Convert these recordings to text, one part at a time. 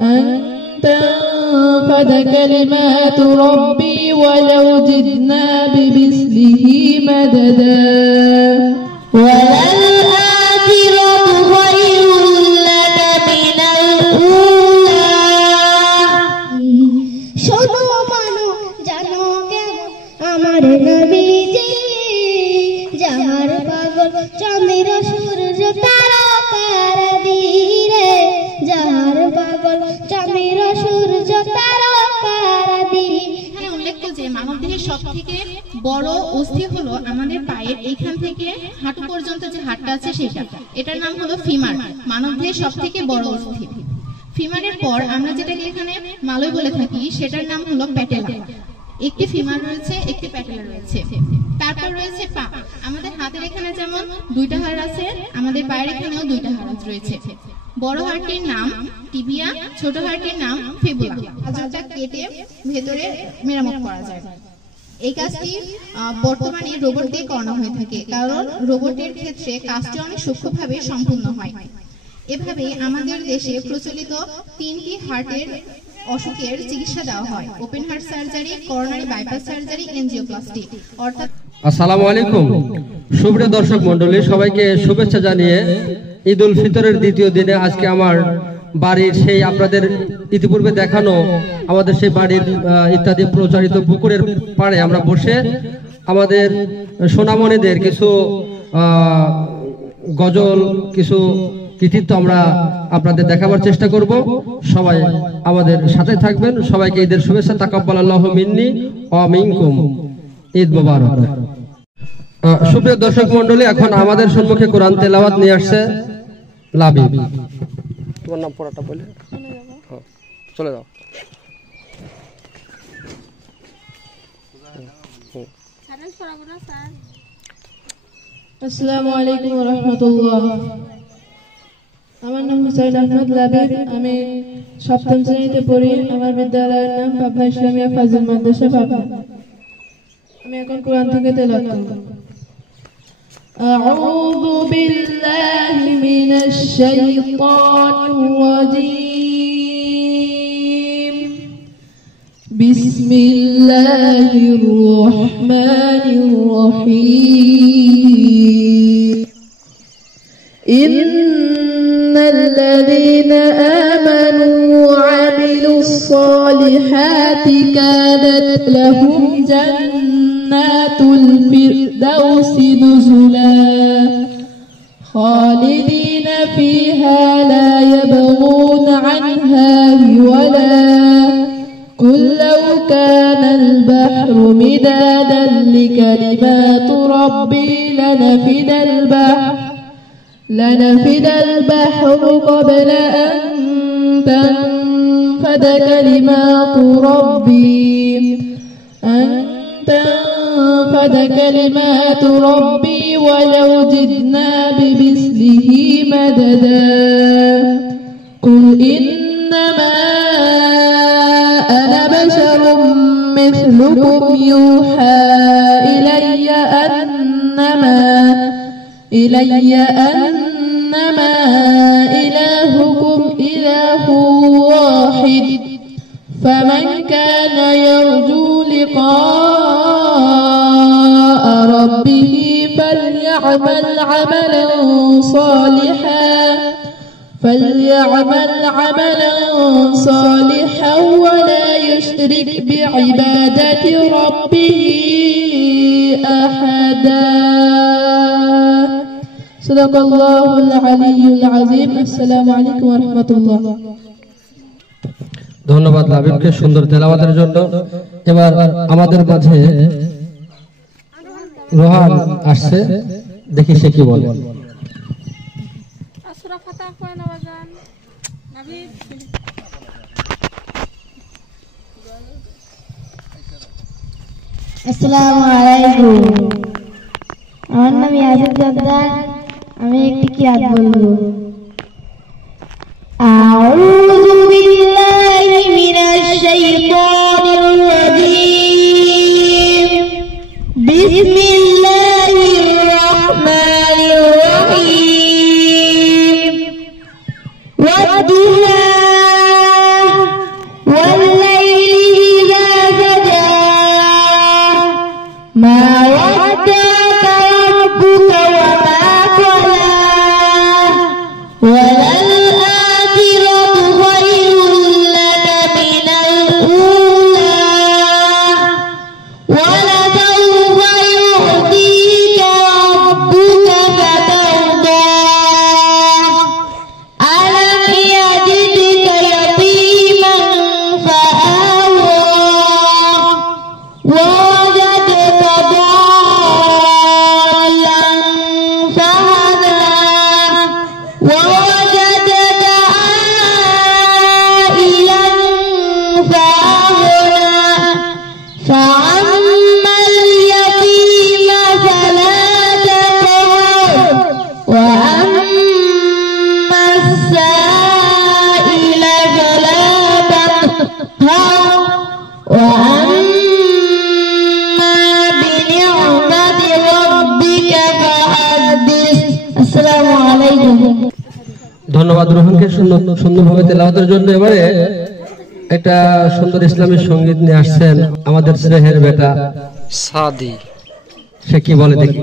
أن تنفد كلمات ربي ولو جئنا بمثله مددا وللآخرة خير لك من الأولى শোনো মানো জানো কেমন আমার নবীজি যাহার পাগল চন্দ্র সূর্য তারকার দিরে যাহার পাগল চন্দ্র সূর্য তারকার দিরে। উল্লেখ্য যে মানবদেহের সবথেকে বড় অস্থি হলো আমাদের পায়ের এইখান থেকে হাঁটু পর্যন্ত যে হাড়টা আছে সেটা, এটার নাম হলো ফিমার, মানবদেহের সবথেকে বড় অস্থি। ফিমারের পর আমরা যেটাকে এখানে মালয় বলে থাকি সেটার নাম হলো প্যাটেলা। একটি ফিমার রয়েছে, একটি প্যাটেলা রয়েছে। তারপর রয়েছে পা। আমাদের হাতের এখানে যেমন দুইটা হাড় আছে, আমাদের পায়ের এখানেও দুইটা হাড় রয়েছে। বড় হাড়টির নাম টিবিয়া, ছোট হাড়টির নাম ফিবুলা। পাঁজরটা কেটে ভেতরে মেরামত করা যায়। এই কাজটি বর্তমানে রোবট দিয়ে করানো হয়ে থাকে, কারণ রোবটের ক্ষেত্রে কাজটি অনেক সূক্ষ্মভাবে সম্পূর্ণ হয়। এভাবে আমাদের দেশে প্রচলিত 3টি হার্টের অসুখের চিকিৎসা দেওয়া হয়: open heart surgery, coronary bypass surgery, angioplasty. অর্থাৎ আসসালামু আলাইকুম সুপ্রিয় দর্শক মণ্ডলী, সবাইকে শুভেচ্ছা জানিয়ে ঈদ উল ফিতরের দ্বিতীয় দিনে আজকে আমার বাড়ির সেই আপনাদের ইতিপূর্বে দেখানো আমাদের সেই বাড়ির ইত্যাদি প্রচারিত পুকুরের পাড়ে আমরা বসে আমাদের সোনামণিদের কিছু গজল, কিছু কৃতিত্ব আমরা আপনাদের দেখাবার চেষ্টা করব। সবাই আমাদের সাথে থাকবেন। সবাইকে ঈদের শুভেচ্ছা। তাকাব্বালাল্লাহু মিন্নি ওয়া মিনকুম। ঈদ মোবারক। সুপ্রিয় দর্শক মণ্ডলী, এখন আমাদের সম্মুখে কোরআন তেলাওয়াত নিয়ে আসছে লাবিব। তোমার নাম পড়াটা বলে চলে যাও। আসসালামু আলাইকুম ওয়া রাহমাতুল্লাহ। আমার নাম হুসাইন আহমদ লাবিব। আমি 7ম শ্রেণীতে পড়ি। আমার বিদ্যালয়ের নাম পাবনা ইসলামিয়া ফাজিল মাদ্রাসা পাবনা। আমি এখন কোরআন থেকে তেলাওয়াত করব। আউযু বিল্লাহি মিনাশ শাইতানির রাজীম। বিসমিল্লাহির রহমানির রহিম। الذين آمنوا وعملوا الصالحات كانت لهم جنات الفردوس نزلا خالدين فيها لا يبغون عنها حولا قل لو كان البحر مدادا لكلمات ربي لنفد البحر قبل أن تنفد كلمات ربي ولو جئنا بمثله مددا قل إنما أنا بشر مثلكم يوحى إلي أنما إلهكم إله واحد فمن كان يرجو لقاء ربه فليعمل عملا صالحا ولا يشرك بعبادة ربه أحدا صدق الله العلي العظيم السلام عليكم ورحمة الله। ধন্যবাদ লাবিবকে সুন্দর তেলাওয়াতের জন্য। এবার আমাদের মাঝে রোহান আসছে, দেখি সে কি বলে। আসসালামু আলাইকুম। আমার নাম ইয়াসির জব্বার। আমি একটি কিরাত বলবো। আউযু বিল্লাহি মিনাশ শাইতানির রাজীম। বিসমিল্লাহির রাহমানির রহিম। ওয়াদ-দুহা ধন্যবাদ রোহনকে সুন্দরভাবে তেলাওয়াতের জন্য। এবারে একটা সুন্দর ইসলামী সঙ্গীত নিয়ে আসছেন আমাদের স্নেহের বেটা সাদি, সে কি বলে দেখি।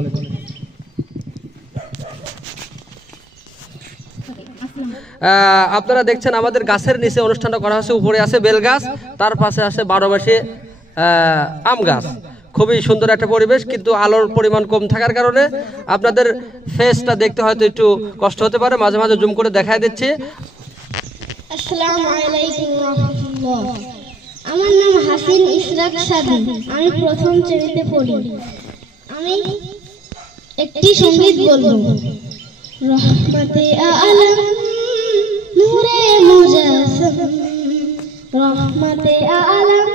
আপনারা দেখছেন আমাদের গাছের নিচে অনুষ্ঠানটা করা হচ্ছে। উপরে আছে বেল গাছ, তার পাশে আছে 12 মাসে আম গাছ। খুবই সুন্দর একটা পরিবেশ, কিন্তু আলোর পরিমাণ কম থাকার কারণে আপনাদের ফেসটা দেখতে হয়তো একটু কষ্ট হতে পারে। মাঝে মাঝে জুম করে দেখাই দিচ্ছি। আসসালামু আলাইকুম ওয়া রাহমাতুল্লাহ। আমার নাম হাসিন ইশরাক সাদি, আমি প্রথম শ্রেণীতে পড়ি। আমি একটি সঙ্গীত বলবো। রহমতে আলম নূরে মুজাসসাম, রহমতে আলম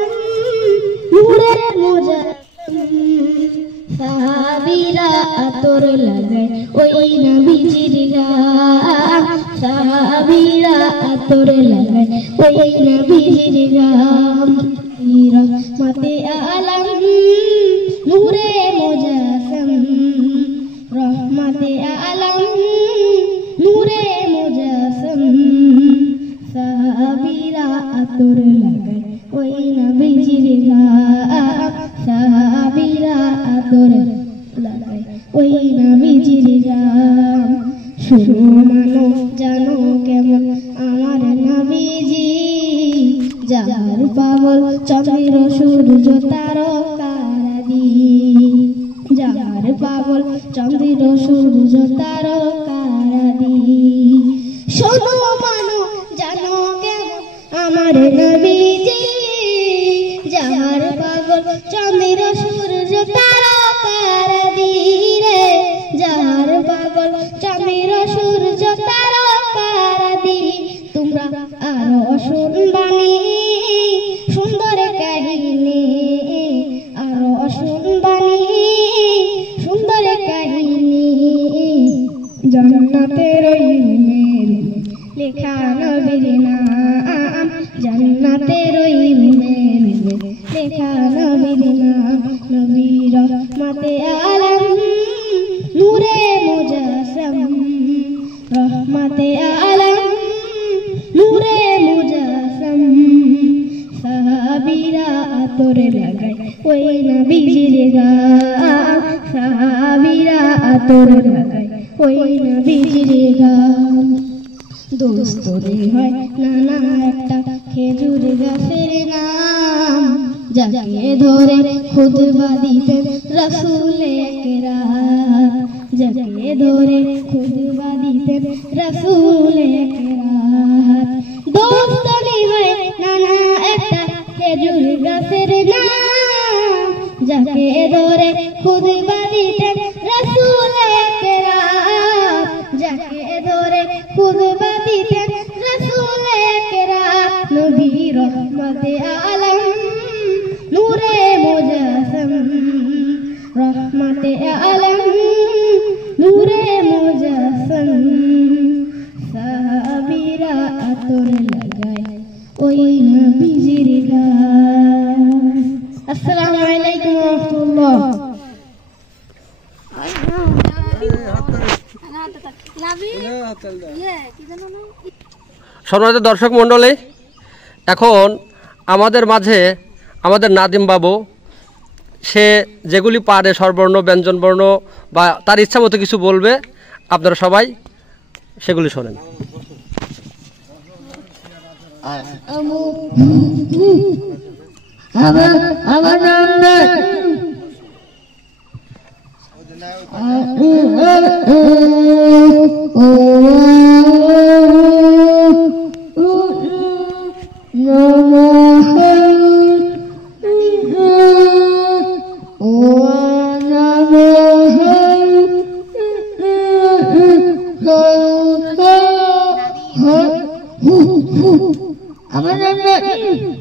নূরে মুজাসসাম, সাহাবীরা আতর লাগায় ওই নবীজির গান, সাহাবীরা আতর লাগায় ওই নবীজির গান। রহমতে আলম নূরে মুজাসসাম, রহমতে আলম নূরে মুজাসসাম, সাহাবীরা আতর লাগায় ওই নবীজির গান, সাহাবীরা আতর লাগায় ওই নবীজির গান। শুনো মানো জানো কেমন আমার নবীজি, যার পাগল চন্দ্র সূর্য তারকারাদি, যার পাগল চন্দ্র সূর্য তারকারাদি। শোনো মানো জানো কেমন আমার নবীজি, যার পাগল চন্দ্র সূর্য তারকারাদি রে, যার পাগল চন্দ্র সূর্য তারকারাদি। তোমরা আরো শুনবানি সুন্দর কাহিনী, আরো শুনবানি সুন্দর কাহিনী। জান্নাতের ওই রুমের লেখা নবীর নাম, জান্নাতের ওই রুমের লেখা নবীর নাম। নবী রহমতে আলম নূরে মুজাসসাম, রহমতে আলম নূরে মুজাসসাম, সাহাবীরা আতর লাগায় ওই নবীজির গান, সাহাবীরা আতর লাগায় ওই নবীজির গান। দোস্তরে হয় নানা একটা খেজুর গাছের নাম, যাকে ধরে খুতবা দিতেন রাসূল একরাম, যাকে ধরে খুতবা দিতেন রাসূল একরাম। দোস্তরে হয় নানা একটা খেজুর গাছের নাম, যাকে ধরে খুতবা দিতেন রাসূল একরাম, যাকে ধরে খুতবা দিতেন রাসূল একরাম। নবী রহমতে আলম নূরে মুজাসসাম, রহমতে আলম নূরে মুজাসসাম, সাহাবীরা আতর লাগায় ওই নবীজির গান। আসসালামু আলাইকুম ওয়া রাহমাতুল্লাহ। সম্মানিত দর্শক মণ্ডলী, এখন আমাদের মাঝে আমাদের নাদিম বাবু, সে যেগুলি পারে স্বরবর্ণ ব্যঞ্জনবর্ণ বা তার ইচ্ছা মতো কিছু বলবে, আপনারা সবাই সেগুলি শোনেন।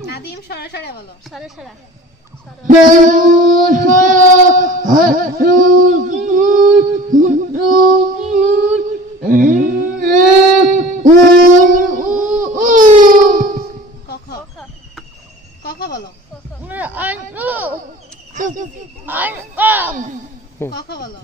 নাদিম সরাসরি বলো, সরাসরি কখ বলো, কখ বলো।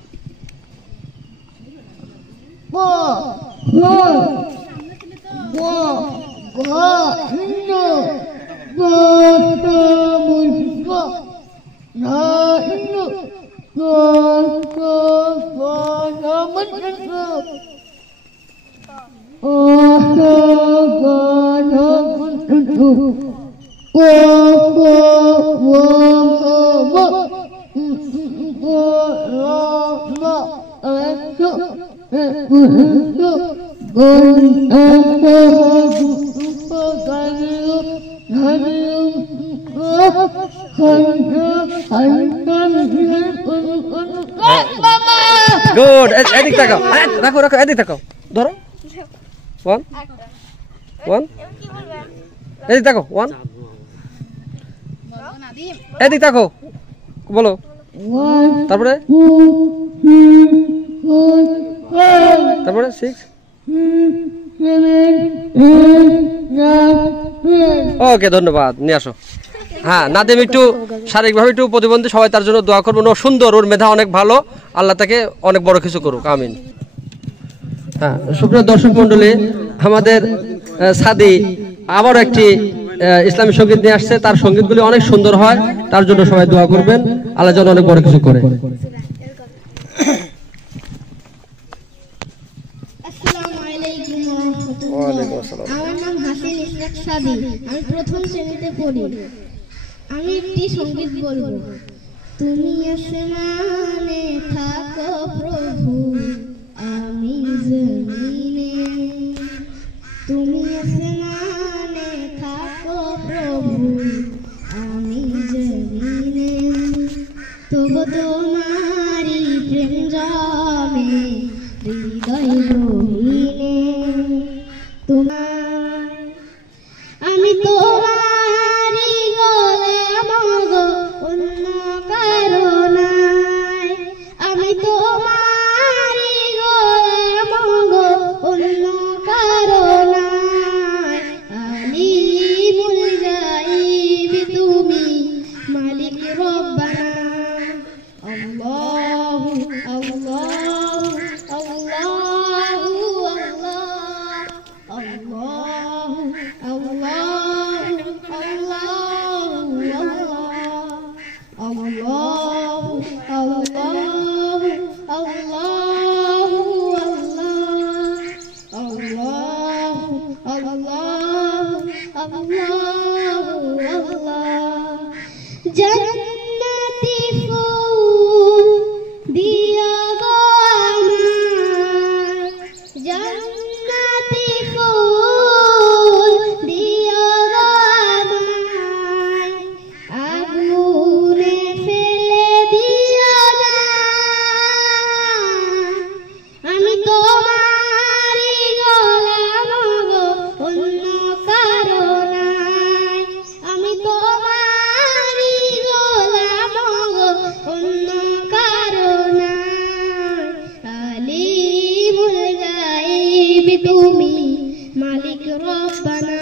গুড, এদিক তাকাও, রাখো রাখো, এদিক তাকাও, ধরো 1 1, এদিক তাকাও 1, এদিক তাকাও, বলো তারপরে 6 ওকে, ধন্যবাদ, নিয়ে আসো। হ্যাঁ, নাদিম একটু শারীরিকভাবে একটু প্রতিবন্ধী, সবাই তার জন্য দোয়া করবেন। ও সুন্দর, ওর মেধা অনেক ভালো, আল্লাহ তাকে অনেক বড় কিছু করুক, আমিন। হ্যাঁ, সুপ্রিয় দর্শক মন্ডলী, আমাদের সাদি আবার একটি ইসলামী সঙ্গীত নিয়ে আসছে। তার সঙ্গীতগুলি অনেক সুন্দর হয়, তার জন্য সবাই দোয়া করবেন, আল্লাহ যেন অনেক বড় কিছু করে। আমার নাম হাসিন ইসলাম সাদি, আমি প্রথম শ্রেণীতে পড়ি। আমি একটি সঙ্গীত বলবো। তুমি আসমানে থাকো প্রভু, আমি জমিনে। তুমি আসমানে থাকো প্রভু, আমি জমিনে। তবু তোমারি প্রেম জমে হৃদয় গহীনে। তোমার আমি তোমারি গোলাম গো, অন্য কারো নাই। আমি তোমারি গোলাম গো, অন্য কারো নাই। আলিমুল গায়ব তুমি, মালিক রব্বানা। আল্লাহু আল্লাহু আল্লাহু আল্লাহু আল্লাহু আল্লাহু আল্লাহু আল্লাহু জান্নাতি ফুল দিয়া গো আমার, জান্নাতি ফুল দিয়া গো আমার। আগুনে ফেলে দিও না, আমি তোমারি গোলাম গো, অন্য কারো নাই। আমি তোমারি গোলাম গো, অন্য কারো নাই। আলিমুল গায়ব তুমি, মালিক রব্বানা।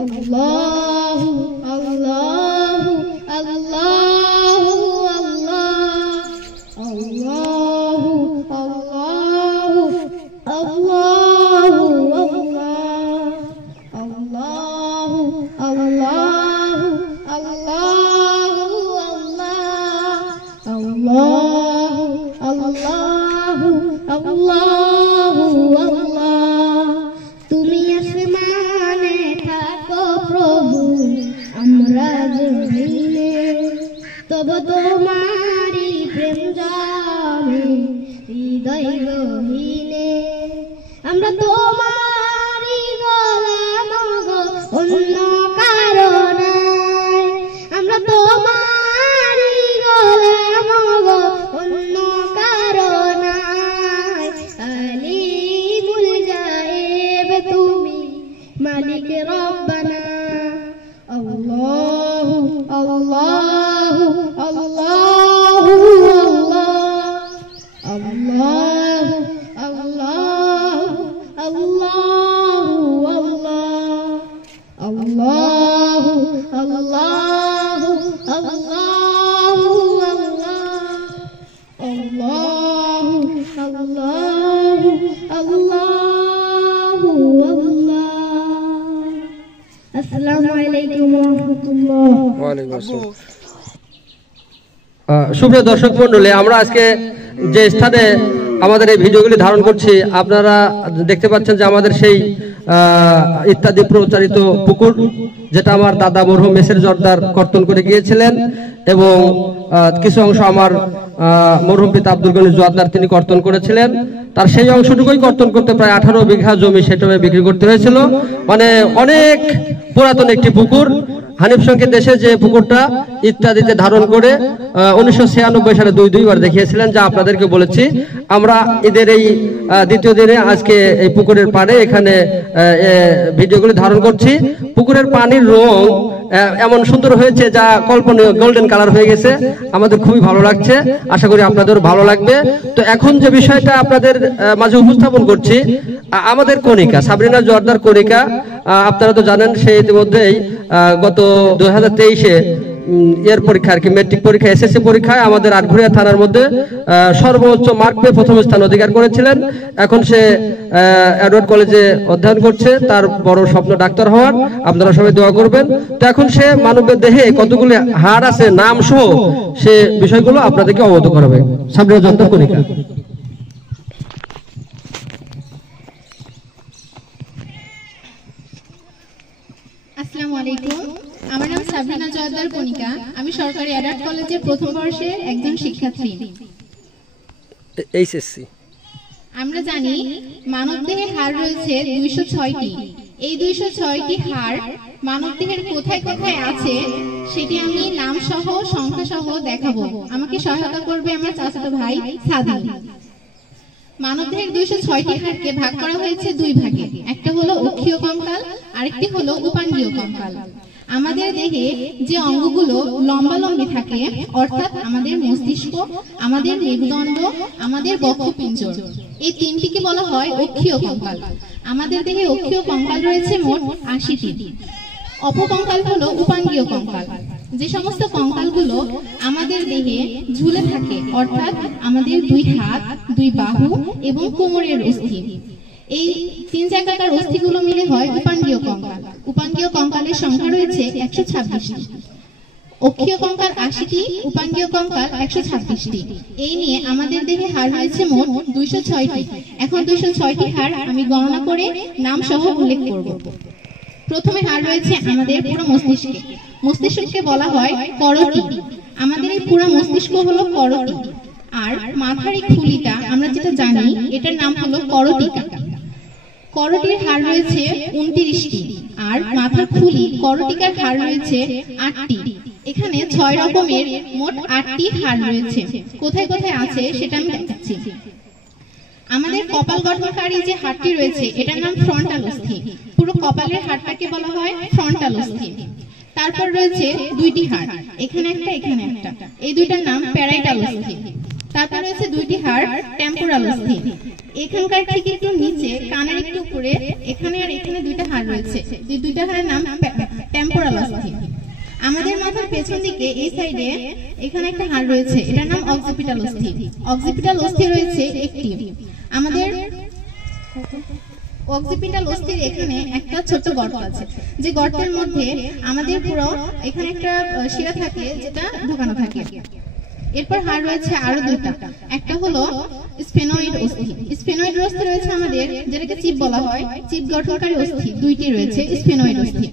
আল্লাহু আল্লাহু আল্লাহু আল্লাহু আল্লাহু আল্লাহু আল্লাহু আল্লাহু আল্লাহু আল্লাহু আল্লাহ। তুমি আসমানে থাকো প্রভু, আমরা জমিনে। তবু তোমারি প্রেম জমে হৃদয় গহীনে। আমরা তোমারি গোলাম গো, অন্য কারো নাই। আমরা তোমারি গোলাম গো, অন্য কারো নাই। আলিমুল গায়ব তুমি, মালিক রব্বানা। আল্লাহু আল্লাহু আল্লাহু আল্লাহু আল্লাহু আল্লাহু আল্লাহু আল্লাহু আল্লাহু আল্লাহু আল্লাহু আল্লাহু আল্লাহু আসসালামু আলাইকুম ওয়া রাহমাতুল্লাহ। ওয়া আলাইকুম আসসালাম। সুপ্রিয় দর্শক মণ্ডলী, আমরা আজকে যে স্থানে আমাদের এই ভিডিওগুলি ধারণ করছি, আপনারা দেখতে পাচ্ছেন যে আমাদের সেই ইত্যাদি প্রচারিত পুকুর, যেটা আমার দাদা মরহুম মেসের জর্দার কর্তন করে গিয়েছিলেন এবং কিছু অংশ আমার মরহুম পিতা আব্দুল গনি জর্দার তিনি কর্তন করেছিলেন। তার সেই অংশটুকুই কর্তন করতে প্রায় 18 বিঘা জমি সেটা বিক্রি করতে হয়েছিল। মানে অনেক পুরাতন একটি পুকুর। হানিফ সংকেত দেশে যে পুকুরটা ইত্যাদিতে ধারণ করে 1996 সালে দুইবার দেখিয়েছিলেন, যা আপনাদেরকে বলেছি। আমরা ঈদের এই দ্বিতীয় দিনে আজকে এই পুকুরের পাড়ে এখানে ভিডিওগুলি ধারণ করছি। পুকুরের পানির রং এমন সুন্দর হয়েছে যা কল্পনীয়, গোল্ডেন কালার হয়ে গেছে। আমাদের খুবই ভালো লাগছে, আশা করি আপনাদের ভালো লাগবে। তো এখন যে বিষয়টা আপনাদের মাঝে উপস্থাপন করছি, আমাদের কণিকা সাবরিনা জর্দার কণিকা, আপনারা তো জানেন সে ইতিমধ্যেই গত 2023-এ এর পরীক্ষা আর কি মেট্রিক পরীক্ষা এসএসসি পরীক্ষায় আমাদের আটঘরিয়া থানার মধ্যে সর্বোচ্চ মার্ক পেয়ে প্রথম স্থান অধিকার করেছিলেন। এখন সে এডওয়ার্ড কলেজে অধ্যয়ন করছে, তার বড় স্বপ্ন ডাক্তার হওয়ার। আপনারা সবাই দোয়া করবেন। তো এখন সে মানবের দেহে কতগুলি হাড় আছে নাম সহ সে বিষয়গুলো আপনাদেরকে অবগত করাবে। সাবরিনা জর্দার কণিকা। আসসালামু আলাইকুম, আমার নাম সাবরিনা জর্দার কণিকা। আমি সরকারি এডওয়ার্ড কলেজের প্রথম বর্ষের একজন শিক্ষার্থী। এইচএসসি। আমরা জানি মানবদেহে হাড় রয়েছে 206টি। এই 206টি হাড় মানবদেহের কোথায় কোথায় আছে সেটি আমি নাম সহ সংখ্যা সহ দেখাবো। আমাকে সহায়তা করবে আমার চাচাতো ভাই সাদিম। মানবদেহের 206টি হাড়কে ভাগ করা হয়েছে দুই ভাগে। একটা হলো অক্ষীয় কঙ্কাল, আরেকটি হলো উপাঙ্গীয় কঙ্কাল। আমাদের দেহে যে অঙ্গগুলো লম্বালম্বি থাকে, অর্থাৎ আমাদের মস্তিষ্ক, আমাদের মেরুদণ্ড, আমাদের বক্ষপিঞ্জর, এই তিনটিকে বলা হয় অক্ষীয় কঙ্কাল। আমাদের দেহে অক্ষীয় কঙ্কাল রয়েছে মোট 80টি। অপকঙ্কাল হলো উপাঙ্গীয় কঙ্কাল। যে সমস্ত কঙ্কালগুলো আমাদের দেহে ঝুলে থাকে, অর্থাৎ আমাদের দুই হাত, দুই বাহু এবং কোমরের অস্থি, এই তিন জায়গাকার অস্থিগুলো মিলে হয় উপাঙ্গীয় কঙ্কাল। উপাঙ্গীয় কঙ্কালের সংখ্যা রয়েছে 126টি। অক্ষীয় কঙ্কাল 80টি, উপাঙ্গীয় কঙ্কাল 126টি। এই নিয়ে আমাদের দেহে হাড় রয়েছে মোট 206টি। এখন 206টি হাড় আমি গণনা করে নাম সহ উল্লেখ করব। প্রথমে হাড় রয়েছে আমাদের পুরো মস্তিষ্কে। মস্তিষ্ককে বলা হয় করটি। আমাদের এই পুরো মস্তিষ্ক হলো করটি। আর মাথার এই খুলিটা আমরা যেটা জানি, এটার নাম হলো করটিকা। করটির হাড় রয়েছে 29টি, আর মাথার খুলি করটিকার হাড় রয়েছে 8টি। এখানে 6 রকমের মোট 8টি হাড় রয়েছে। কোথায় কোথায় আছে সেটা আমি দেখাচ্ছি। আমাদের কপাল গঠনকারী যে হাড়টি রয়েছে এটার নাম ফ্রন্টাল অস্থি। পুরো কপালের হাড়টাকে বলা হয় ফ্রন্টাল অস্থি। তারপর রয়েছে দুইটি হাড়, এখানে একটা এখানে একটা, এই দুইটার নাম প্যারাইটাল অস্থি। তারপর রয়েছে দুইটি হাড় টেম্পোরাল অস্থি। এখানকার ঠিক একটু নিচে কানের একটু উপরে এখানে আর এখানে দুইটা হাড় রয়েছে, এই দুইটা হাড়ের নাম টেম্পোরাল অস্থি। আমাদের মাথার পেছন দিকে এই সাইডে এখানে একটা হাড় রয়েছে, এটার নাম অক্সিপিটাল অস্থি। অক্সিপিটাল অস্থি রয়েছে একটি। আমাদের অক্সিপিটাল অস্থির এখানে একটা ছোট গর্ত আছে, যে গর্তের মধ্যে আমাদের পুরো এখানে একটা শিরা থাকে যেটা ঢোকানো থাকে। এরপর হাড় রয়েছে আরো দুইটা, একটা হলো স্ফেনয়েড অস্থি। স্ফেনয়েড অস্থি রয়েছে আমাদের, যেটাকে চিপ বলা হয়। চিপ গঠনকারী অস্থি দুইটি রয়েছে, স্ফেনয়েড অস্থি।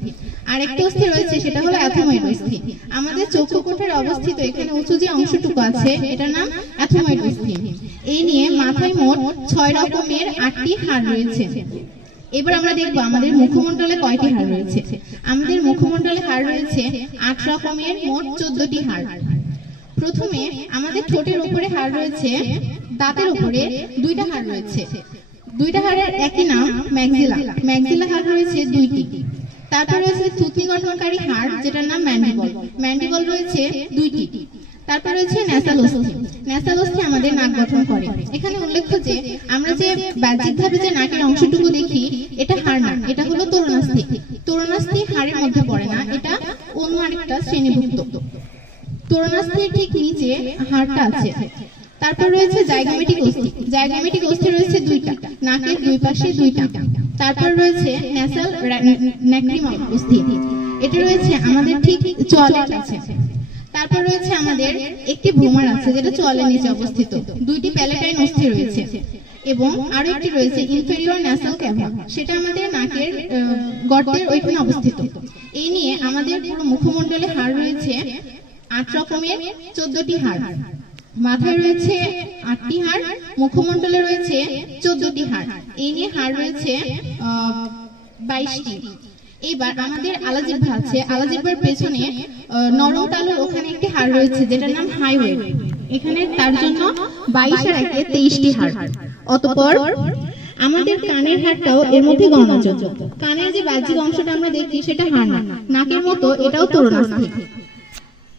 আর একটা অস্থি রয়েছে সেটা হলো অ্যাথময়েড অস্থি। আমাদের চক্ষুকোঠের অবস্থিত এখানে উঁচু যে অংশটুকু আছে এটার নাম অ্যাথময়েড অস্থি। এই নিয়ে মাথায় মোট 6 রকমের 8টি হাড় রয়েছে। এবার আমরা দেখবো আমাদের মুখমণ্ডলে কয়টি হাড় রয়েছে। আমাদের মুখমণ্ডলে হাড় রয়েছে 8 রকমের মোট 14টি হাড়। প্রথমে আমাদের ঠোঁটের উপরে হাড় রয়েছে, দাঁতের উপরে দুইটা হাড় রয়েছে। দুইটা হাড়ের একই নাম ম্যাক্সিলা। ম্যাক্সিলা হাড় রয়েছে 2টি। তারপর রয়েছে থুতনি গঠনকারী হাড় যেটার নাম ম্যান্ডিবল। ম্যান্ডিবল রয়েছে 2টি। তারপর রয়েছে ন্যাসাল অস্থি। ন্যাসাল অস্থি আমাদের নাক গঠন করে। এখানে উল্লেখ্য যে আমরা যে বাহ্যিকভাবে যে নাকের অংশটুকু দেখি এটা হাড় না, এটা হলো তরুণাস্থি। তরুণাস্থি হাড়ের মধ্যে পড়ে না, এটা অন্য আরেকটা শ্রেণীভুক্ত। তরুণাস্থির ঠিক নিচে হাড়টা আছে। তারপর রয়েছে জাইগোমেটিক অস্থি। জাইগোমেটিক অস্থি রয়েছে 2টা, নাকের দুই পাশে 2টা। তারপর রয়েছে ন্যাসাল ন্যাক্রিমাল অস্থি, এটা রয়েছে আমাদের ঠিক চোয়ালের কাছে। তারপর রয়েছে আমাদের একটি ভ্রূমার আছে যেটা চোয়ালের নিচে অবস্থিত, দুইটি প্যালেটাইন অস্থি রয়েছে এবং আরো একটি রয়েছে ইনফেরিয়র ন্যাসাল ক্যাভা, সেটা আমাদের নাকের গর্তের ওইখানে অবস্থিত। এই নিয়ে আমাদের পুরো মুখমণ্ডলে হাড় রয়েছে 8 রকমের 14টি হাড়, মাথায় রয়েছে 8টি হাড়, মুখমণ্ডলে রয়েছে 14টি হাড়, এই নিয়ে হাড় রয়েছে 22টি। এবার আমাদের আলাজিহ্বা আছে, আলাজিহ্বার পেছনে নরম তালুর ওখানে একটি হাড় রয়েছে যেটার নাম হাইওয়ে, এখানে তার জন্য 22 আর 1 23টি হাড়। অতঃপর আমাদের কানের হাড়টাও এর মধ্যে গণনাযোগ্য। কানের যে বাহ্যিক অংশটা আমরা দেখি সেটা হাড় না, নাকের মতো এটাও তরুণাস্থি।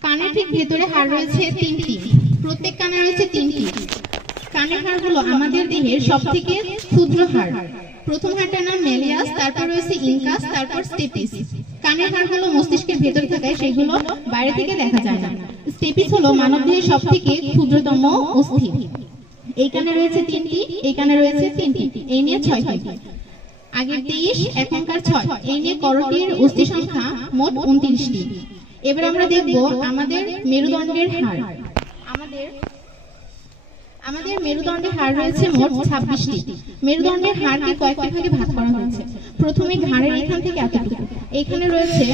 কানের ঠিক ভেতরে হাড় রয়েছে 3টি, প্রত্যেক কানে রয়েছে 3টি। কানের হাড়গুলো আমাদের দেহের সবথেকে ক্ষুদ্র হাড়। প্রথম হাড়টার নাম মেলিয়াস, তারপর রয়েছে ইনকাস, তারপর স্টেপিস। কানের হাড়গুলো মস্তিষ্কের ভেতর থাকায় সেগুলো বাইরে থেকে দেখা যায় না। স্টেপিস হলো মানবদেহের সবথেকে ক্ষুদ্রতম অস্থি। এই কানে রয়েছে 3টি, এই কানে রয়েছে 3টি, এই নিয়ে 6টি। আগে 23, এখনকার 6, এই নিয়ে করটির অস্থি সংখ্যা মোট 29টি। এবার আমরা দেখব আমাদের মেরুদণ্ডের হাড়। আমাদের মেরুদণ্ডের হাড় রয়েছে মোট 26টি। মেরুদণ্ডের হাড়কে কয়েকটি ভাগে ভাগ করা হয়েছে। প্রথমে ঘাড়ের এখান থেকে এতটুকু, এখানে রয়েছে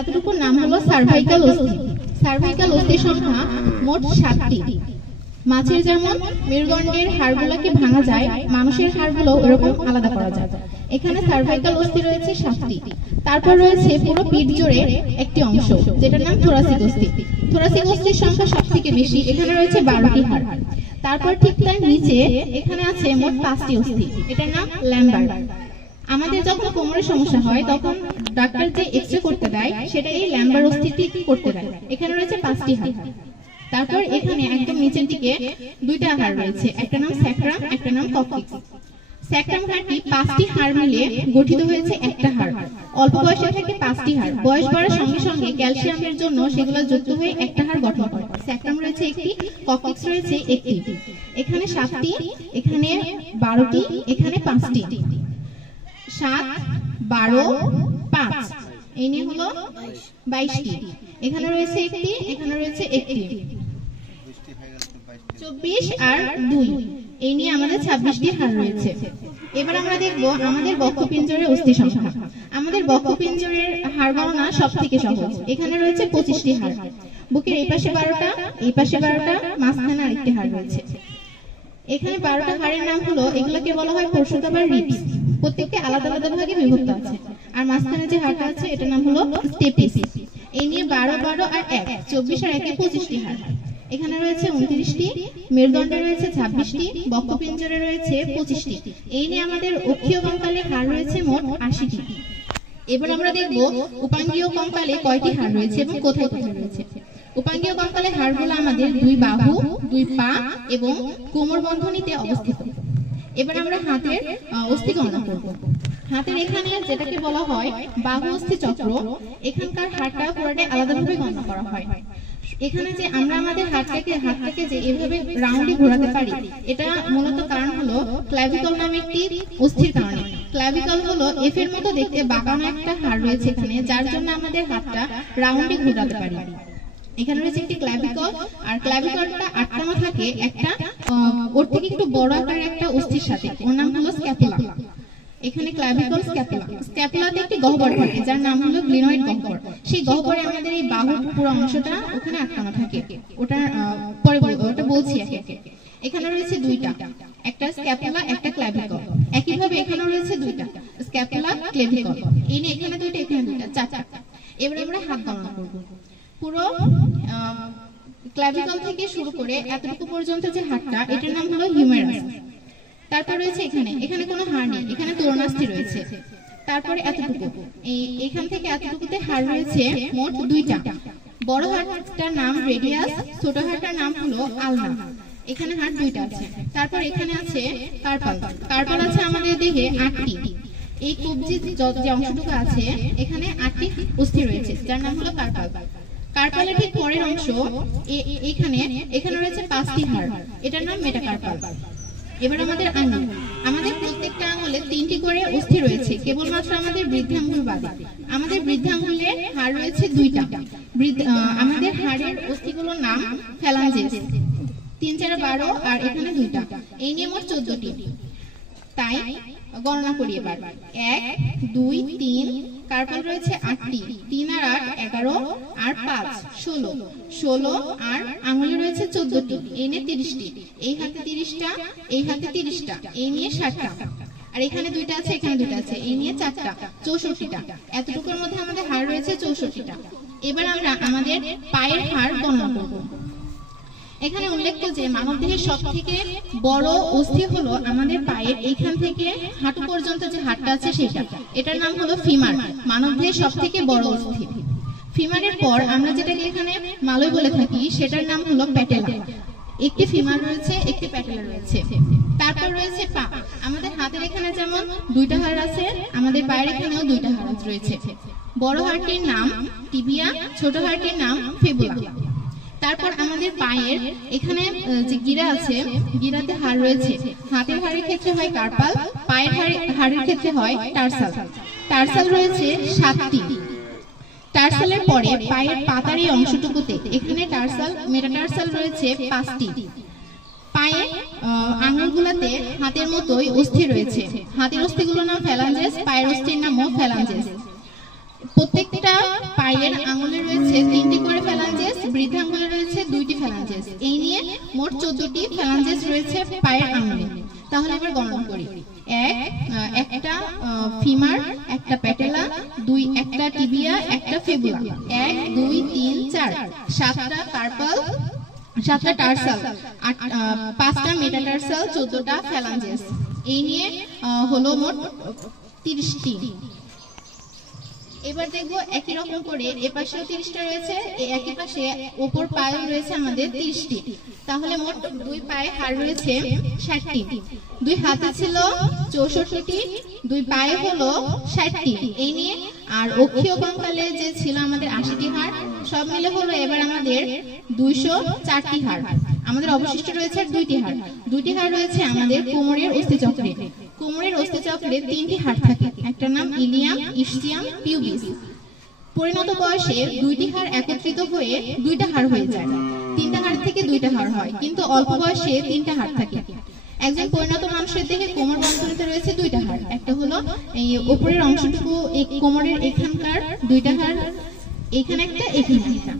এতটুকুর নাম হলো সার্ভাইকাল অস্থি। সার্ভাইকাল অস্থির সংখ্যা মোট 7টি। মাছের যেমন মেরুদণ্ডের হাড়গুলোকে ভাঙা যায়, মানুষের হাড়গুলো এরকম আলাদা করা যায়। এখানে সার্ভাইকাল অস্থি রয়েছে 7টি। তারপর রয়েছে পুরো পিঠ জুড়ে একটি অংশ যেটার নাম থোরাসিক অস্থি। থোরাসিক অস্থির সংখ্যা সবথেকে বেশি, এখানে রয়েছে 12টি হাড়। তারপর ঠিক তার নিচে এখানে আছে মোট 5টি অস্থি, এটার নাম ল্যাম্বার। আমাদের যখন কোমরের সমস্যা হয় তখন ডাক্তার যে এক্সরে করতে দেয় সেটা এই ল্যাম্বার অস্থিটি করতে দেয়। এখানে রয়েছে 5টি হাড়। তারপর এখানে একদম নিচের দিকে 2টা হাড় রয়েছে, একটা নাম স্যাক্রাম, একটা নাম কক্সিক্স। স্যাক্রাম হাড়টি 5টি হাড় মিলিয়ে গঠিত হয়েছে একটা হাড়। অল্প বয়সে থেকে 5টি হাড়, বয়স বাড়ার সঙ্গে সঙ্গে ক্যালসিয়ামের জন্য সেগুলো যুক্ত হয়ে একটা হাড় গঠন করে। স্যাক্রাম রয়েছে একটি, কক্সিক্স রয়েছে একটি। এখানে 7টি, এখানে 12টি, এখানে 5টি। 7, 12, 5, এই নিয়ে হলো 22টি। এখানে রয়েছে একটি, এখানে রয়েছে একটি, 24 আর 2, এই নিয়ে আমাদের 26টি হাড় রয়েছে। এবার আমরা দেখব আমাদের বক্ষপিঞ্জরের অস্থি সংখ্যা। আমাদের বক্ষপিঞ্জরের হাড় গণনা সবথেকে সহজ। এখানে রয়েছে 25টি হাড়। বুকের এই পাশে 12টা, এই পাশে 12টা, মাঝখানে আরেকটি হাড় রয়েছে। এখানে 12টা হাড়ের নাম হলো, এগুলোকে বলা হয় পরশুতা বা রিবস। প্রত্যেকটা আলাদা আলাদা ভাগে বিভক্ত আছে। আর মাঝখানে যে হাড়টা আছে এটার নাম হলো স্টেপিস। এই নিয়ে 12, 12 আর 1, 24 আর 1 25টি হাড়। এখানে রয়েছে 29টি, মেরুদণ্ডে রয়েছে 26টি, বক্ষপিঞ্জরে রয়েছে 25টি। এই নিয়ে আমাদের অক্ষীয় কঙ্কালের হাড় রয়েছে মোট 80টি। এবার আমরা দেখব উপাঙ্গীয় কঙ্কালে কয়টি হাড় রয়েছে এবং কোথায় কোথায় রয়েছে। উপাঙ্গীয় কঙ্কালের হাড়গুলো আমাদের 2 বাহু, 2 পা এবং কোমর বন্ধনীতে অবস্থিত। এবার আমরা হাতের অস্থি গণনা করব। হাতের এখানে যেটাকে বলা হয় বাহু অস্থি চক্র, এখানকার হাড়টা পুরোটাই আলাদাভাবে গণনা করা হয়। এখানে যে আমরা আমাদের হাতটাকে যে এভাবে রাউন্ডে ঘোরাতে পারি, এটা মূলত কারণ হলো ক্ল্যাভিকল নামে একটি অস্থির কারণে। ক্ল্যাভিকল হলো এফ এর মতো দেখতে বাঁকানো একটা হাড় রয়েছে এখানে, যার জন্য আমাদের হাতটা রাউন্ডে ঘোরাতে পারি। এখানে রয়েছে একটি ক্ল্যাভিকল, আর ক্ল্যাভিকলটা আটকানো থাকে একটা ওর থেকে একটু বড় আকারের একটা অস্থির সাথে, ওর নাম হলো স্ক্যাপুলা। এখানে ক্ল্যাভিকল, স্ক্যাপুলা, স্ক্যাপুলাতে একটি গহ্বর থাকে যার নাম হলো গ্লিনয়েড গহ্বর। সেই গহ্বরে আমাদের এই বাহুর পুরো অংশটা ওখানে আটকানো থাকে। ওটা পরে ওটা বলছি একে একে। এখানে রয়েছে 2টা, একটা স্ক্যাপুলা, একটা ক্ল্যাভিকল। একইভাবে এখানে রয়েছে 2টা, স্ক্যাপুলা, ক্ল্যাভিকল। এই নিয়ে এখানে 2টা, এখানে 2টা, 4টা। এবারে আমরা হাত গণনা করব। পুরো ক্ল্যাভিকল থেকে শুরু করে এতটুকু পর্যন্ত যে হাড়টা, এটার নাম হলো হিউমেরাস। তারপর রয়েছে এখানে কোনো হাড় নেই, এখানে তরুণাস্থি রয়েছে। তারপরে এতটুকু, এখান থেকে এতটুকুতে হাড় রয়েছে মোট 2টা। বড় হাড়টার নাম রেডিয়াস, ছোট হাড়টার নাম হলো আলনা। এখানে হাড় 2টা আছে। তারপর এখানে আছে কার্পাল। কার্পাল আছে আমাদের দেহে 8টি। এই কবজি যে অংশটুকু আছে এখানে 8টি অস্থি রয়েছে যার নাম হলো কার্পাল। কার্পালের ঠিক পরের অংশ এখানে রয়েছে 5টি হাড়, এটার নাম মেটাকার্পাল। এবার আমাদের আঙুল, আমাদের প্রত্যেকটা আঙুলে 3টি করে অস্থি রয়েছে, কেবলমাত্র আমাদের বৃদ্ধাঙ্গুল বাদে। আমাদের বৃদ্ধাঙ্গুলে হাড় রয়েছে 2টা। আমাদের হাড়ের অস্থিগুলোর নাম ফ্যালাঞ্জেস। 3 4 12 আর এখানে 2টা, এই নিয়ে মোট 14টি। তাই গণনা করি এবার। 1 2 3, কার্পাল রয়েছে 8টি, 3 আর 8 11 আর 5 16, 16 আর আঙুলে রয়েছে 14টি, এই নিয়ে 30টি। এই হাতে 30টা, এই হাতে 30টা, এই নিয়ে 60টা। আর এখানে 2টা আছে, এখানে 2টা আছে, এই নিয়ে 4টা, 64টা। এতটুকুর মধ্যে আমাদের হাড় রয়েছে 64টা। এবার আমরা আমাদের পায়ের হাড় গণনা করব। এখানে উল্লেখ্য যে মানবদেহের সবথেকে বড় অস্থি হলো আমাদের পায়ের এইখান থেকে হাঁটু পর্যন্ত যে হাড়টা আছে সেটা, এটার নাম হলো ফিমার, মানবদেহের সবথেকে বড় অস্থি। ফিমারের পর আমরা যেটাকে এখানে মালয় বলে থাকি সেটার নাম হলো প্যাটেলা। একটি ফিমার রয়েছে, একটি প্যাটেলা রয়েছে। তারপর রয়েছে পা। আমাদের হাতের এখানে যেমন 2টা হাড় আছে, আমাদের পায়ের এখানেও 2টা হাড় রয়েছে। বড় হাড়টির নাম টিবিয়া, ছোট হাড়টির নাম ফিবুলা। তারপর আমাদের পায়ের এখানে যে গিরা আছে, গিরাতে হাড় রয়েছে। হাতের হাড়ের ক্ষেত্রে হয় কার্পাল, পায়ের হাড়ের ক্ষেত্রে হয় টার্সাল। টার্সাল রয়েছে 7টি। টার্সালের পরে পায়ের পাতার এই অংশটুকুতে এখানে টার্সাল, মেটাটার্সাল রয়েছে 5টি। পায়ে আঙুলগুলোতে হাতের মতোই অস্থি রয়েছে। হাতের অস্থিগুলোর নাম ফ্যালাঞ্জেস, পায়ের অস্থির নামও ফ্যালাঞ্জেস। প্রত্যেকটা পায়ের আঙুলে রয়েছে 3টি করে ফ্যালাঞ্জেস, বৃদ্ধাঙ্গুলে রয়েছে 2টি ফ্যালাঞ্জেস। এই নিয়ে মোট 14টি ফ্যালাঞ্জেস রয়েছে পায়ের আঙুলে। তাহলে এবার গণনা করি। একটা ফিমার, একটা প্যাটেলা, একটা টিবিয়া, একটা ফিবুলা। 1 2 3 4, 7টা কার্পাল, 7টা টার্সাল, 5টা মেটাটার্সাল, 14টা ফ্যালাঞ্জেস। এই নিয়ে হলো মোট 30টি। এবার দেখবো একই রকম করে এপাশেও 30টা রয়েছে, একই পাশে উপর পায়ে রয়েছে আমাদের 30টি। তাহলে মোট 2 পায়ে হাড় রয়েছে 60টি। 2 হাতে ছিল 64টি, 2 পায়ে হলো 60টি। এই নিয়ে আর অক্ষীয় কঙ্কালে যে ছিল আমাদের 80টি হাড়, সব মিলে হলো এবার আমাদের 204টি হাড়। আমাদের অবশিষ্ট রয়েছে 2টি হাড়। 2টি হাড় রয়েছে আমাদের কোমরের অস্থিচক্রে। কোমরের অস্থিচক্রে 3টি হাড় থাকে, একটা নাম ইলিয়াম, ইসচিয়াম, পিউবিস। পরিণত বয়সে 2টি হাড় একত্রিত হয়ে 2টা হাড় হয়ে যায়। 3টা হাড় থেকে 2টা হাড় হয়, কিন্তু অল্প বয়সে 3টা হাড় থাকে। একজন পরিণত মানুষের দেহে কোমর বন্ধনীতে রয়েছে 2টা হাড়। একটা হলো এই উপরের অংশটুকু, এই কোমরের এখানকার 2টা হাড়, এখানে একটা, এখানে একটা।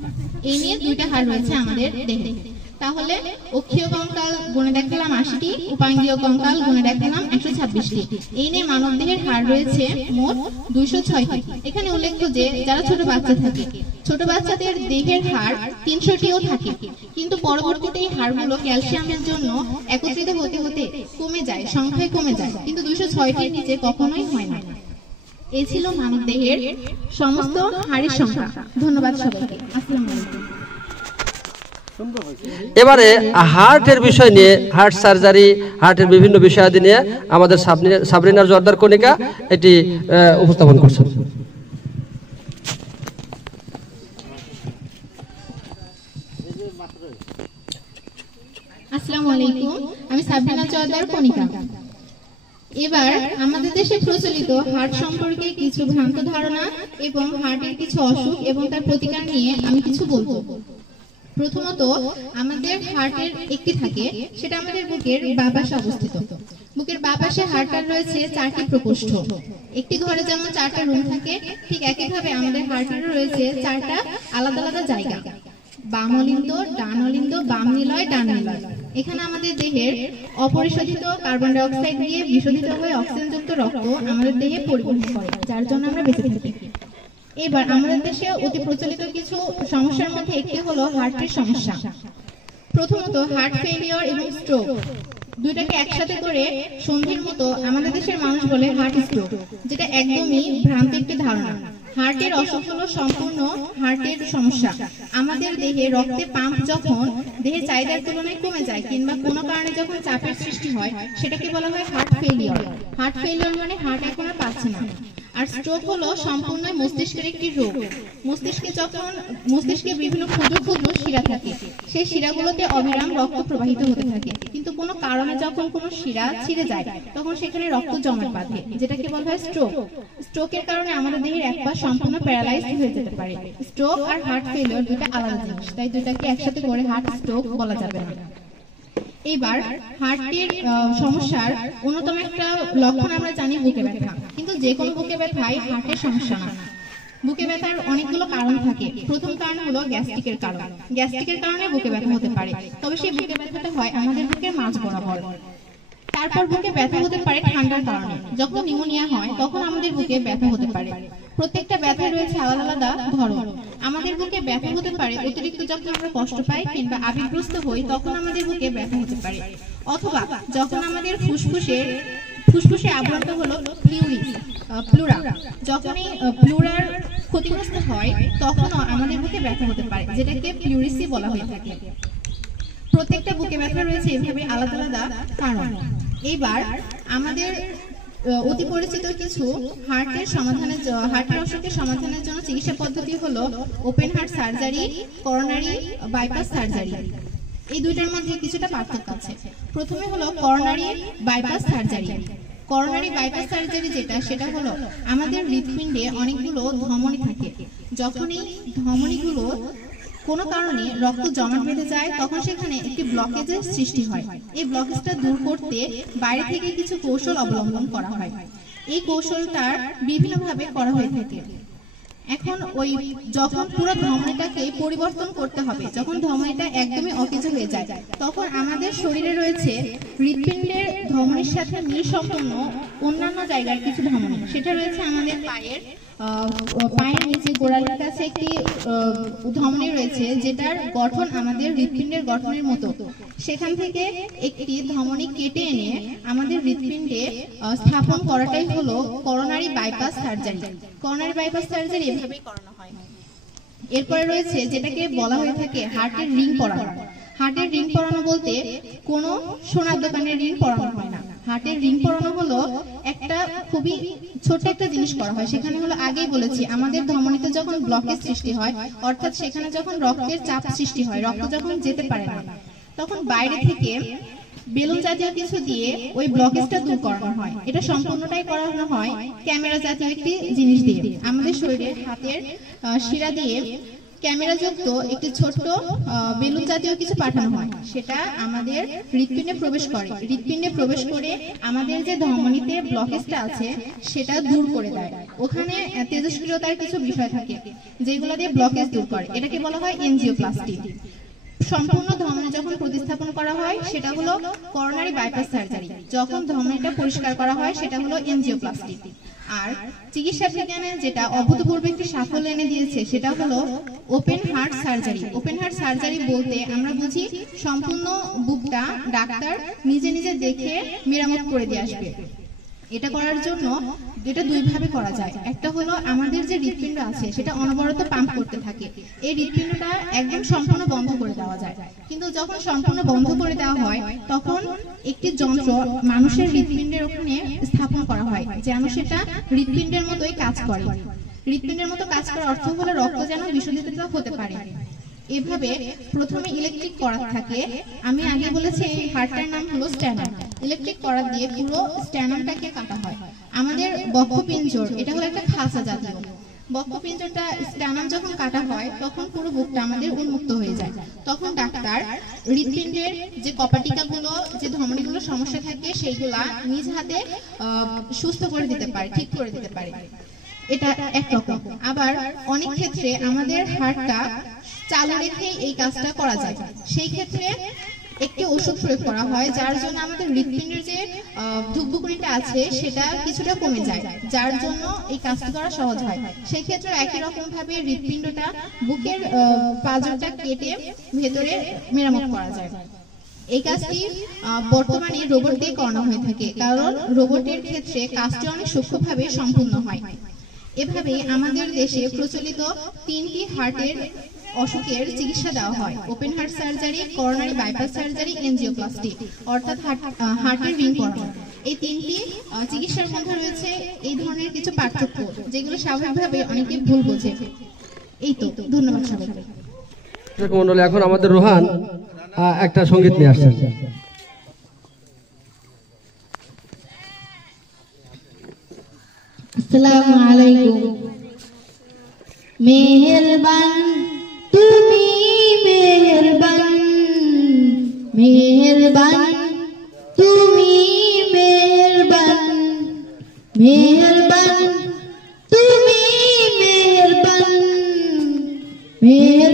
এই নিয়ে 2টা হাড় রয়েছে আমাদের দেহে। তাহলে অক্ষীয় কঙ্কাল গুণে দেখালাম 80টি, উপাঙ্গীয় কঙ্কাল গুণে দেখালাম 126টি। এই নিয়ে মানব দেহের হাড় রয়েছে মোট 206টি। এখানে উল্লেখ্য যে যারা ছোট বাচ্চা থাকে, ছোট বাচ্চাদের দেহের হাড় 300টিও থাকে, কিন্তু পরবর্তীতে এই হাড়গুলো ক্যালসিয়ামের জন্য একত্রিত হতে হতে কমে যায়, সংখ্যায় কমে যায়, কিন্তু 206টির নিচে কখনোই হয় না। এই ছিল মানব দেহের সমস্ত হাড়ের সংখ্যা। ধন্যবাদ সবাইকে। আসসালামু আলাইকুম। এবারে হার্টের বিষয় নিয়ে, হার্ট সার্জারি, হার্টের বিভিন্ন বিষয়াদি নিয়ে আমাদের সাবরিনা জোয়ারদার কণিকা এটি উপস্থাপন করছেন। আসসালামু আলাইকুম, আমি সাবরিনা জোয়ারদার কণিকা। এবার আমাদের দেশে প্রচলিত হার্ট সম্পর্কে কিছু ভ্রান্ত ধারণা এবং হার্টের কিছু অসুখ এবং তার প্রতিকার নিয়ে আমি কিছু বলবো। প্রথমত, আমাদের হার্টের একটি থাকে, সেটা আমাদের বুকের বাঁ পাশে অবস্থিত। বুকের বাঁ পাশে হার্টের রয়েছে 4টি প্রকোষ্ঠ। একটি ঘরে যেমন 4টা রুম থাকে, ঠিক একইভাবে আমাদের হার্টের রয়েছে 4টা আলাদা আলাদা জায়গা। বাম অলিন্দ, ডান অলিন্দ, বাম নিলয়, ডান নিলয়। এখানে আমাদের দেহের অপরিশোধিত কার্বন ডাই অক্সাইড দিয়ে বিশোধিত হয়ে অক্সিজেনযুক্ত রক্ত আমাদের দেহে পরিবহন করে, যার জন্য আমরা বেঁচে থাকি। এবার আমাদের দেশে অতি প্রচলিত কিছু সমস্যার মধ্যে একটি হলো হার্টের সমস্যা। প্রথমত, হার্ট ফেলিওর এবং স্ট্রোক দুইটাকে একসাথে করে সন্ধির মতো আমাদের দেশের মানুষ বলে হার্ট স্ট্রোক, যেটা একদমই ভ্রান্ত একটি ধারণা। হার্টের অসুখ হলো সম্পূর্ণ হার্টের সমস্যা। আমাদের দেহে রক্তে পাম্প যখন দেহের চাহিদার তুলনায় কমে যায় কিংবা কোনো কারণে যখন চাপের সৃষ্টি হয়, সেটাকে বলা হয় হার্ট ফেলিওর। হার্ট ফেলিওর মানে হার্ট এখন আর পাচ্ছে না। আর স্ট্রোক হলো সম্পূর্ণ মস্তিষ্কের একটি রোগ। মস্তিষ্কে বিভিন্ন ক্ষুদ্র ক্ষুদ্র শিরা থাকে, সেই শিরাগুলোতে অবিরাম রক্ত প্রবাহিত হতে থাকে, কিন্তু কোনো কারণে যখন কোনো শিরা ছিঁড়ে যায় তখন সেখানে রক্ত জমাট বাঁধে, যেটাকে বলা হয় স্ট্রোক। স্ট্রোকের কারণে আমাদের দেহের এক পা সম্পূর্ণ প্যারালাইজড হয়ে যেতে পারে। স্ট্রোক আর হার্ট ফেলিওর দুটো আলাদা জিনিস, তাই দুটাকে একসাথে করে হার্ট স্ট্রোক বলা যাবে না। এবার হার্টের সমস্যার অন্যতম একটা লক্ষণ আমরা জানি বুকে ব্যথা, কিন্তু যে কোনো বুকে ব্যথাই হার্টের সমস্যা না। বুকে ব্যথার অনেকগুলো কারণ থাকে। প্রথম কারণ হলো গ্যাস্ট্রিকের কারণ। গ্যাস্ট্রিকের কারণে বুকে ব্যথা হতে পারে, তবে সেই বুকে ব্যথাটা হয় আমাদের বুকের মাঝ বরাবর। তারপর বুকে ব্যথা হতে পারে ঠান্ডার কারণে। যখন নিউমোনিয়া হয় তখন আমাদের বুকে ব্যথা হতে পারে। প্রত্যেকটা ব্যথা রয়েছে আলাদা আলাদা ধরন। আমাদের বুকে ব্যথা হতে পারে অতিরিক্ত যখন আমরা কষ্ট পাই কিংবা আবেগগ্রস্ত হই, তখন আমাদের বুকে ব্যথা হতে পারে। অথবা যখন আমাদের ফুসফুসে আবরণ হলো প্লুরা, যখন এই প্লুরার ক্ষতিগ্রস্ত হয় তখনও আমাদের বুকে ব্যথা হতে পারে, যেটাকে প্লুরিসি বলা হয়ে থাকে। প্রত্যেকটা বুকে ব্যথা রয়েছে এভাবে আলাদা আলাদা কারণ। এইবার আমাদের অতি পরিচিত কিছু হার্টের অসুখের সমাধানের জন্য চিকিৎসা পদ্ধতি হলো open heart surgery, coronary bypass surgery. এই দুইটার মধ্যে কিছুটা পার্থক্য আছে। প্রথমে হলো coronary bypass surgery. Coronary bypass surgery সেটা হলো আমাদের হৃৎপিণ্ডে অনেকগুলো ধমনী থাকে। যখন এই ধমনীগুলো কোনো কারণে রক্ত জমাট বেঁধে যায় তখন সেখানে একটি ব্লকেজের সৃষ্টি হয়। এই ব্লকেজটা দূর করতে বাইরে থেকে কিছু কৌশল অবলম্বন করা হয়। এই কৌশলটা বিভিন্নভাবে করা হয়ে থাকে। এখন যখন পুরো ধমনীটাকে পরিবর্তন করতে হবে, যখন ধমনীটা একদমই অকেজো হয়ে যায়, তখন আমাদের শরীরে রয়েছে হৃৎপিণ্ডের ধমনীর সাথে মিল সম্পন্ন অন্যান্য জায়গার কিছু ধমনী। সেটা রয়েছে আমাদের পায়ের নিচে গোড়ালির কাছে একটি ধমনী রয়েছে, যেটার গঠন আমাদের হৃৎপিণ্ডের গঠনের মতো। সেখান থেকে একটি ধমনী কেটে এনে আমাদের হৃৎপিণ্ডে স্থাপন করাটাই হলো coronary bypass surgery. Coronary bypass surgery এভাবেই করানো হয়। এরপরে রয়েছে যেটাকে বলা হয়ে থাকে হার্টের রিং পরানো। হার্টের রিং পরানো বলতে কোনো সোনার দোকানের রিং পরানো হয় না। হার্টের রিং পরানো হলো একটা খুবই ছোট একটা জিনিস করা হয়। সেখানে হলো আগেই বলেছি আমাদের ধমনীতে যখন ব্লকেজ সৃষ্টি হয়, অর্থাৎ সেখানে যখন রক্তের চাপ সৃষ্টি হয়, রক্ত যখন যেতে পারে না, তখন বাইরে থেকে বেলুন জাতীয় কিছু দিয়ে ওই ব্লকেজটা দূর করানো হয়। এটা সম্পূর্ণটাই করানো হয় ক্যামেরা জাতীয় একটি জিনিস দিয়ে। আমাদের শরীরে হাতের শিরা দিয়ে ক্যামেরা যুক্ত একটি ছোট বেলুন জাতীয় কিছু পাঠানো হয়। সেটা আমাদের হৃৎপিণ্ডে প্রবেশ করে। হৃৎপিণ্ডে প্রবেশ করে আমাদের যে ধমনীতে ব্লকেজটা আছে সেটা দূর করে দেয়। ওখানে তেজস্ক্রিয়তার কিছু বিষয় থাকে যেগুলো দিয়ে ব্লকেজ দূর করে। এটাকে বলা হয় এনজিওপ্লাস্টি। সম্পূর্ণ ধমনী যখন প্রতিস্থাপন করা হয় সেটা হলো করোনারি বাইপাস সার্জারি। যখন ধমনীটা পরিষ্কার করা হয় সেটা হলো এনজিওপ্লাস্টি। আর চিকিৎসা বিজ্ঞানে যেটা অভূতপূর্ব একটি সাফল্য এনে দিয়েছে সেটা হলো open heart surgery. Open heart surgery বলতে আমরা বুঝি সম্পূর্ণ বুকটা ডাক্তার নিজে নিজে দেখে মেরামত করে দিয়ে আসবে। এটা করার জন্য এটা দুইভাবে করা যায়। একটা হলো আমাদের যে হৃৎপিণ্ড আছে সেটা অনবরত পাম্প করতে থাকে। এই হৃৎপিণ্ডটা একদম সম্পূর্ণ বন্ধ করে দেওয়া যায়, কিন্তু যখন সম্পূর্ণ বন্ধ করে দেওয়া হয় তখন একটি যন্ত্র মানুষের হৃৎপিণ্ডের ওখানে স্থাপন করা হয় যেন সেটা হৃৎপিণ্ডের মতোই কাজ করে। হৃৎপিণ্ডের মতো কাজ করার অর্থ হলো রক্ত যেন বিশুদ্ধিত হতে পারে। এভাবে প্রথমে ইলেকট্রিক করাত থাকে। আমি আগে বলেছি এই হার্টটার নাম হলো স্ট্যানাম। ইলেকট্রিক করাত দিয়ে পুরো স্ট্যানামটাকে কাটা হয়। আমাদের বক্ষপিঞ্জর এটা হলো একটা খাসা জাতীয়। বক্ষপিঞ্জরটা স্ট্যানাম যখন কাটা হয় তখন পুরো বুকটা আমাদের উন্মুক্ত হয়ে যায়। তখন ডাক্তার হৃৎপিণ্ডের যে কপাটিকাগুলো, যে ধমনীগুলো সমস্যা থাকে সেইগুলা নিজ হাতে সুস্থ করে দিতে পারে, ঠিক করে দিতে পারে। এটা একরকম। আবার অনেক ক্ষেত্রে আমাদের হার্টটা চালু রেখে এই কাজটা করা যায়। সেই ক্ষেত্রে একটি ওষুধ প্রয়োগ করা হয় যার জন্য আমাদের হৃৎপিণ্ডের যে ধুকভুকুনিটা আছে সেটা কিছুটা কমে যায়, যার জন্য এই কাজটা করা সহজ হয়। সেই ক্ষেত্রে একই রকম ভাবে হৃৎপিণ্ডটা বুকের পাঁজরটা কেটে ভেতরে মেরামত করা যায়। এই কাজটি বর্তমানে রোবট দিয়ে করানো হয়ে থাকে, কারণ রোবটের ক্ষেত্রে কাজটি অনেক সূক্ষ্মভাবে সম্পূর্ণ হয়। এভাবে আমাদের দেশে প্রচলিত 3টি হার্টের অসুখের চিকিৎসা দেওয়া হয়: open heart surgery, coronary bypass surgery, angioplasty, অর্থাৎ হার্টের রিং পরানো। এই 3টি চিকিৎসার মধ্যে রয়েছে এই ধরনের কিছু পার্থক্য যেগুলো স্বাভাবিকভাবে অনেকে ভুল বোঝে। এই তো, ধন্যবাদ সবাইকে। মন্ডলী, এখন আমাদের রোহান একটা সঙ্গীত নিয়ে আসছেন। আসসালামু আলাইকুম। মেহেরবান তুমি মেহেরবান, মেহেরবান তুমি মেহেরবান, মেহেরবান তুমি মেহেরবান, মেহেরবান